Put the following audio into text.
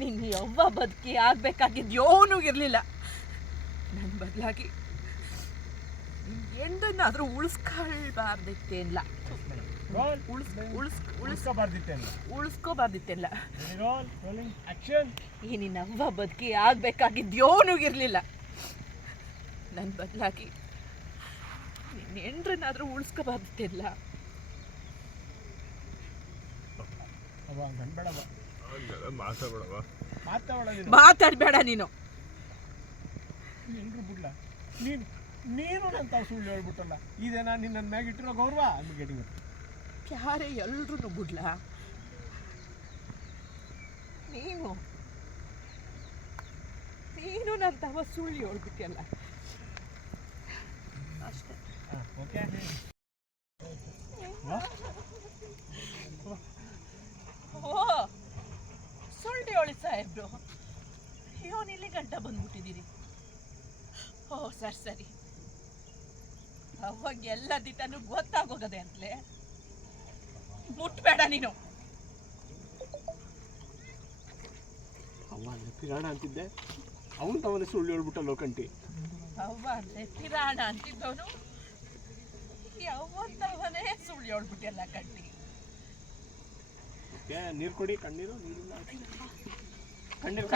ನಿನ್ನ ಯವ್ವ ಬದುಕಿ ಆಗ್ಬೇಕಾಗಿದ್ದು ಯೋನೂ ಇರಲಿಲ್ಲ. ನನ್ನ ಬದಲಾಗಿ ಎಂಡನ್ನಾದರೂ ಹೆಂಡನ್ನಾದ್ರೂ ಉಳಿಸ್ಕೊಳ್ಬಾರ್ದಿತ್ತೇನಿಲ್ಲ ರೋಲ್ ಉಳಿಸ್ ಉಳಿಸ್ ಉಳಿಸ್ ಉಳಿಸ್ಕೋಬಾರ್ದಿತ್ತೇನು ಉಳಿಸ್ಕೋಬಾರ್ದಿತ್ತೇನಿಲ್ಲ ರೋಲ್ ರೋಲಿಂಗ್ ಆಕ್ಷನ್ ಈ ನಿನ್ನ ಅವ್ವ ಬದುಕಿ ಆಗ್ಬೇಕಾಗಿದ್ದು ಯೋನೂ ಇರಲಿಲ್ಲ. ನನ್ನ ಬದಲಾಗಿ ನಿನ್ನ ಹೆಂಡ್ರನ್ನಾದ್ರೂ ಉಳಿಸ್ಕೋಬಾರ್ದಿತ್ತಿಲ್ಲ ಮಾತಾಡಬೇಡ ನೀನು. ಎಲ್ರು ಬಿಡ್ಲ. ನೀನು ನೀನು ನನ್ನ ಸುಳ್ಳು ಹೇಳ್ಬಿಟ್ಟಲ್ಲ. ಇದೇನಾ ನಿನ್ನ ನನ್ನ ಮ್ಯಾಗ ಇಟ್ಟಿರೋ ಗೌರವ ಅಂತ ಗೆಟಿ ಯಾರೇ ಎಲ್ರೂ ಬಿಡ್ಲ. ನೀನು ನೀನು ನನ್ನ ತವ ಸುಳ್ಳು ಹೇಳ್ಬಿಟ್ಟಿಯಲ್ಲ ಅಷ್ಟೇ. ಓಕೆ ಓ ಹೇಳಿ ಸಾಹೇಬ್ರು. ಇಲ್ಲಿ ಗಂಟ ಬಂದ್ಬಿಟ್ಟಿದ್ದೀರಿ. ಓ ಸರ್ ಸರಿ. ಅವಾಗ ಎಲ್ಲ ದಿಟ್ಟನು ಗೊತ್ತಾಗೋಗದೆ ಅಂತಲೇ? ಮುಟ್ಬೇಡ ನೀನು. ಅವ್ವ ಅಲ್ಲಿ ಪಿರಾಣ ಅಂತಿದ್ದೆ. ಅವನು ತವನೇ ಸುಳ್ಳು ಹೇಳ್ಬಿಟ್ಟ ಕಂಟಿ ಅವ್ವ ಅಂದ್ರೆ ಪಿರಾಣ ಅಂತಿದ್ದವನು. ತವನೇ ಸುಳ್ಳು ಹೇಳ್ಬಿಟ್ಟೆಲ್ಲ ಕಂಟಿ ನೀರು ಕೊಡಿ ಕಣ್ಣೀರು ನೀರಿಲ್ಲ ಕಣ್ಣೀರು